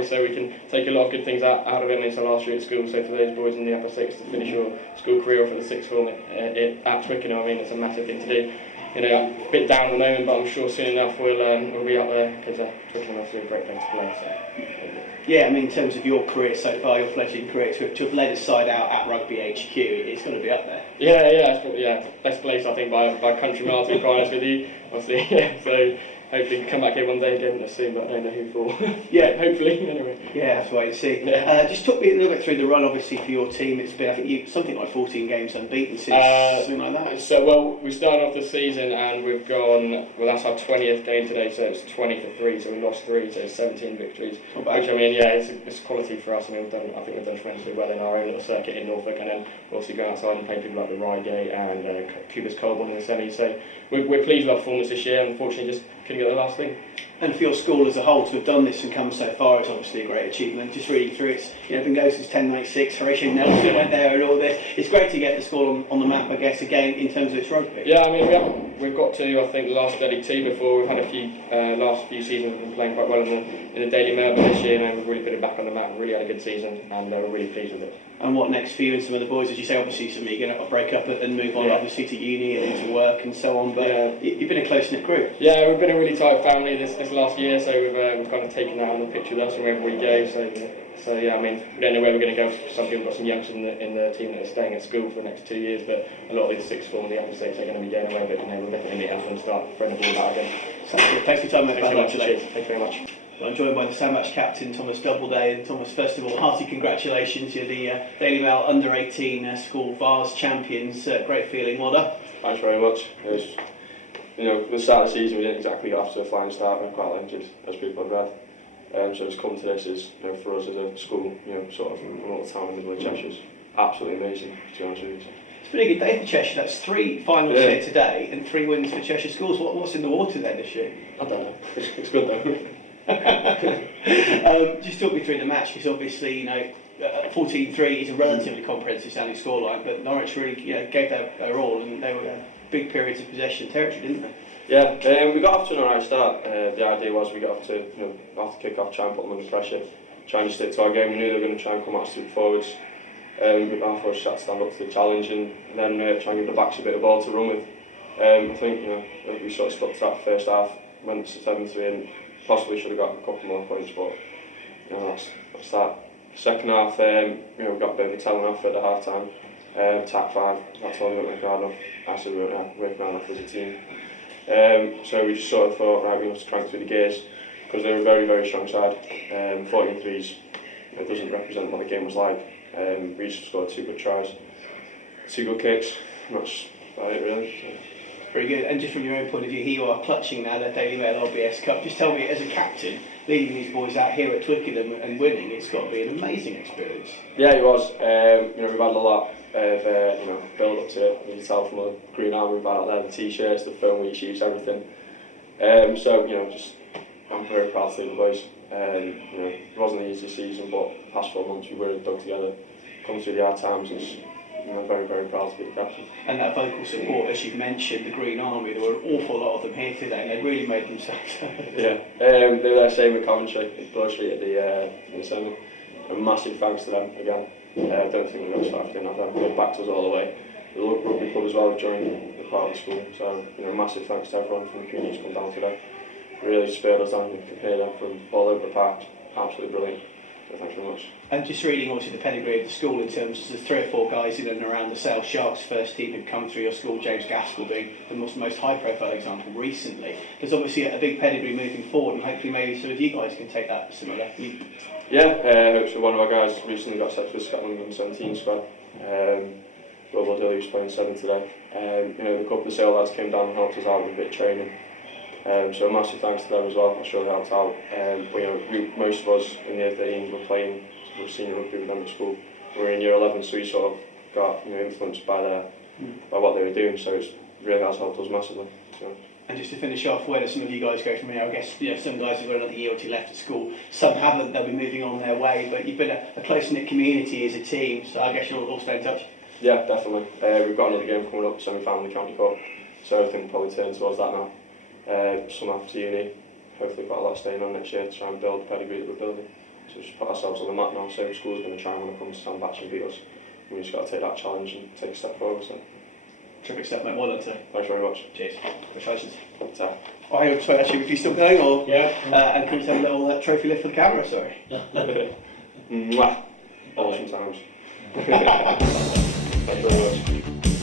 days, so we can take a lot of good things out of him. It's the last year at school, so for those boys in the upper six to finish your school career off at the sixth form at Twickenham, I mean, it's a massive thing to do. You know, I'm a bit down at the moment, but I'm sure soon enough we'll be up there, because Twickenham is a great place to play. So. Yeah, I mean, in terms of your career so far, your fledgling career, to have led a side out at Rugby HQ, it's got to be up there. Yeah, best place I think by country mile, to be quite honest with you. Obviously, yeah. So hopefully come back here one day again soon, but I don't know who for. Yeah, hopefully anyway. Yeah, have to wait and see. Yeah. Just talk me a little bit through the run, obviously, for your team. It's been, I think, something like 14 games unbeaten since, something like that. So, well, we started off the season and we've gone, well, that's our 20th game today, so it's 20 for 3, so we lost 3, so it's 17 victories. Which, I mean, yeah, it's quality for us. I mean, I think we've done tremendously well in our own little circuit in Norfolk, and then we'll obviously go outside and play people like the Reigate and Cubis Coldborn in the semis. So we're pleased with our performance this year, and unfortunately just couldn't get the last thing. And for your school as a whole to have done this and come so far is obviously a great achievement. Just reading through it, been going since 1096, Horatio Nelson went there and all this. It's great to get the school on the map, I guess, again in terms of its rugby. Yeah, I mean we've got to, I think, the last League 2 before. We've had a few last few seasons we've been playing quite well in the Daily Mail, but this year we've really put it back on the map. We've really had a good season, and we're really pleased with it. And what next for you and some of the boys? As you say, obviously some you're going to break up and move on, obviously to uni and into work and so on. But you've been a close knit group. Yeah, we've been a really tight family this last year, so we've kind of taken that on the picture with us wherever we go. So yeah, I mean, we don't know where we're going to go. Some people got some youngsters in the team that are staying at school for the next 2 years, but a lot of these sixth form and the upper six are going to be going away. But we'll definitely meet up and start throwing the ball out again. Thanks for your time, mate. Thank you very much. Well, I'm joined by the Sandbach captain, Thomas Doubleday. And Thomas, first of all, hearty congratulations. You're the Daily Mail Under-18 school Vase champions. Great feeling, well done. Thanks very much. The start of the season we didn't exactly get off to a flying start. We were quite injured, as people have read. So to come to this is, for us as a school, sort of a little town in the middle of Cheshire, is absolutely amazing, to be honest with you. It's been a good day for Cheshire. That's 3 finals here today and 3 wins for Cheshire schools. What's in the water then this year? I don't know. It's good though. Just talk me through the match, because obviously 14-3 is a relatively comprehensive sounding scoreline, but Norwich really gave their all, and they were big periods of possession territory, didn't they? Yeah, we got off to an alright start. The idea was we got off to after kick off, try and put them under pressure, trying to stick to our game. We knew they were going to try and come at us through the forwards. Our forwards had to stand up to the challenge and then try and give the backs a bit of ball to run with. I think we sort of stuck to that first half, went to 7-3 and possibly should have got a couple more points, but that's that. Second half, we got a bit of a telling off at the half time. Attack 5, that's all we weren't working hard enough. Actually, we weren't working hard enough as a team. So we just sort of thought, right, we must crank through the gears, because they were a very, very strong side. 14-3s, it doesn't represent what the game was like. We just scored 2 good tries, 2 good kicks, and that's about it really. So. Very good. And just from your own point of view, here you are clutching now the Daily Mail RBS Cup. Just tell me, as a captain, leading these boys out here at Twickenham and winning, it's got to be an amazing experience. Yeah, it was. We've had a lot of build up to it. You can tell from the Green Army we've had out there, the t-shirts, the film we shoots, everything. I'm very proud to lead the boys. It wasn't an easy season, but the past 4 months we really dug together, come through the hard times, and I'm very, very proud to be the captain. And that vocal support, as you've mentioned, the Green Army, there were an awful lot of them here today, and they really made themselves. Yeah, they were there same with Coventry, Bloodstreet at the semi. A massive thanks to them again. I don't think we got as far if we didn't have them. They backed us all the way. The local rugby club as well joined the part of the school, so massive thanks to everyone from the community who's come down today. Really spurred us on. You can hear them from all over the park. Absolutely brilliant. So thanks very much. And just reading obviously the pedigree of the school in terms of the 3 or 4 guys in and around the Sale Sharks first team who've come through your school, James Gaskell being the most high profile example recently. There's obviously a big pedigree moving forward, and hopefully maybe some of you guys can take that similar. Yeah, so one of our guys recently got set for the Scotland under-17 squad. Robo Dilly was playing 7 today. The couple of Sale lads came down and helped us out with a bit of training. So a massive thanks to them as well. I'm sure they helped out. Most of us in the U18 were playing senior rugby with them at school. We were in year 11, so we sort of got influenced by what they were doing. So it really has helped us massively. So. And just to finish off, where do some of you guys go from here? I guess some guys have got another year or 2 left at school. Some haven't. They'll be moving on their way. But you've been a close-knit community as a team. So I guess you'll all stay in touch. Yeah, definitely. We've got another game coming up, semi-final in the County Cup. So everything will probably turn towards that now. Some after uni, hopefully quite a lot staying on next year to try and build the pedigree that we're building. So we've just put ourselves on the map now, so every school's going to try and want to come to Sandbach and beat us. We just got to take that challenge and take a step forward. So. Terrific stuff, mate. Well done today. Thanks very much. Cheers. Congratulations. Ta. Oh, hang on, sorry, actually, if you're still going, or Yeah. and can we just have a little trophy lift for the camera? Sorry. Mwah. Awesome times. Thank you very much.